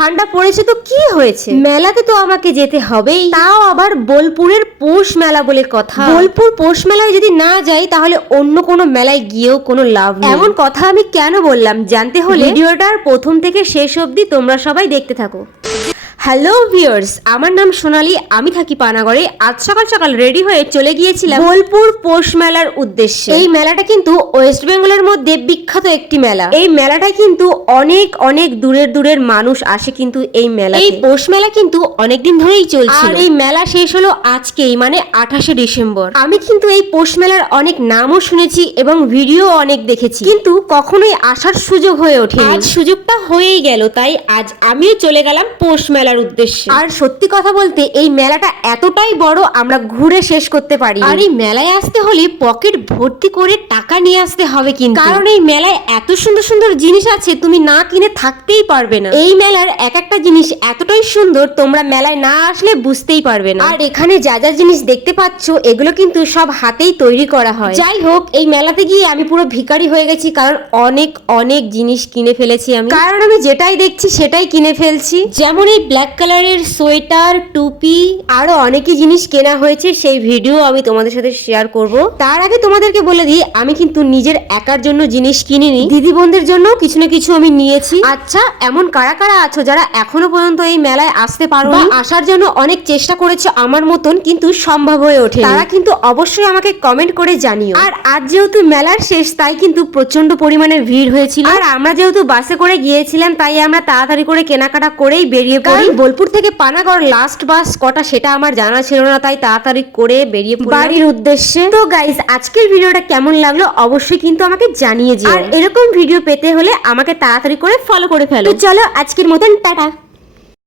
ঠান্ডা পড়েছে তো কি হয়েছে, মেলাতে তো আমাকে যেতে হবেই, তাও আবার বোলপুরের পৌষ মেলা বলে কথা। বোলপুর পৌষ মেলায় যদি না যাই তাহলে অন্য কোনো মেলায় গিয়েও কোনো লাভ নেই। এমন কথা আমি কেন বললাম জানতে হলে ভিডিওটার প্রথম থেকে শেষ অবধি তোমরা সবাই দেখতে থাকো। হ্যালো ভিউয়ার্স, আমার নাম সোনালী, আমি থাকি পানাগড়ে। আজ সকাল সকাল রেডি হয়ে চলে গিয়েছিলাম বোলপুর পৌষ মেলার উদ্দেশ্যে। এই মেলাটা কিন্তু ওয়েস্ট বেঙ্গলের মধ্যে বিখ্যাত একটি মেলা। এই মেলাটা কিন্তু অনেক অনেক দূরের মানুষ আসে কিন্তু এই মেলা। এই পৌষ মেলা কিন্তু অনেকদিন ধরেই চলছে আর এই মেলা শেষ হলো আজকেই, মানে 28শে ডিসেম্বর। আমি কিন্তু এই পৌষ মেলার অনেক নামও শুনেছি এবং ভিডিও অনেক দেখেছি, কিন্তু কখনোই আসার সুযোগ হয়ে ওঠেনি। আজ সুযোগটা হয়েই গেল, তাই আজ আমিও চলে গেলাম পৌষ মেলার উদ্দেশ্যে। আর সত্যি কথা বলতে এই মেলাটা এতটাই বড় আমরা ঘুরে শেষ করতে পারি। আর এই মেলায় আসতে হলে পকেট ভর্তি করে টাকা নিয়ে আসতে হবে কিন্তু, কারণ এই মেলায় এত সুন্দর সুন্দর জিনিস আছে তুমি না কিনে থাকতেই পারবে না। এই মেলার এক একটা জিনিস এতটাই সুন্দর তোমরা মেলায় না আসলে বুঝতেই পারবে না। আর এখানে যা যা জিনিস দেখতে পাচ্ছ এগুলো কিন্তু সব হাতেই তৈরি করা হয়। যাই হোক, এই মেলাতে গিয়ে আমি পুরো ভিখারি হয়ে গেছি, কারণ অনেক অনেক জিনিস কিনে ফেলেছি আমি। কারণ আমি যেটাই দেখছি সেটাই কিনে ফেলছি। যেমন এই ব্ল্যাক কালারের সোয়েটার, টুপি, আরো অনেকই জিনিস কেনা হয়েছে, সেই ভিডিও আমি তোমাদের সাথে শেয়ার করব। তার আগে তোমাদেরকে বলে দিই, আমি কিন্তু নিজের একার জন্য জিনিস কিনিনি, দিদি বোনদের জন্য কিছু না কিছু আমি নিয়েছি। আচ্ছা, এমন কারা কারা আছো যারা এখনো পর্যন্ত এই মেলায় আসতে পারো বা আসার জন্য অনেক চেষ্টা করেছো আমার মতন কিন্তু সম্ভব হয়ে ওঠে, তারা কিন্তু অবশ্যই আমাকে কমেন্ট করে জানিও। আর আজ যেহেতু মেলার শেষ তাই কিন্তু প্রচন্ড পরিমাণে ভিড় হয়েছিল, আর আমরা যেহেতু বাসে করে গিয়েছিলাম তাই আমরা তাড়াতাড়ি করে কেনাকাটা করেই বেরিয়ে পড়ি। বোলপুর থেকে পানাগড় লাস্ট বাস কটা সেটা আমার জানা ছিল না, তাই তাড়াতাড়ি করে বেরিয়ে পড়ি বাড়ির উদ্দেশ্যে। তো গাইস, আজকের ভিডিওটা কেমন লাগলো অবশ্যই কিন্তু আমাকে জানিয়ে দিও। আর এরকম ভিডিও পেতে হলে আমাকে তাড়াতাড়ি করে ফলো করে ফেলো। তো চলো আজকের মতন টাটা।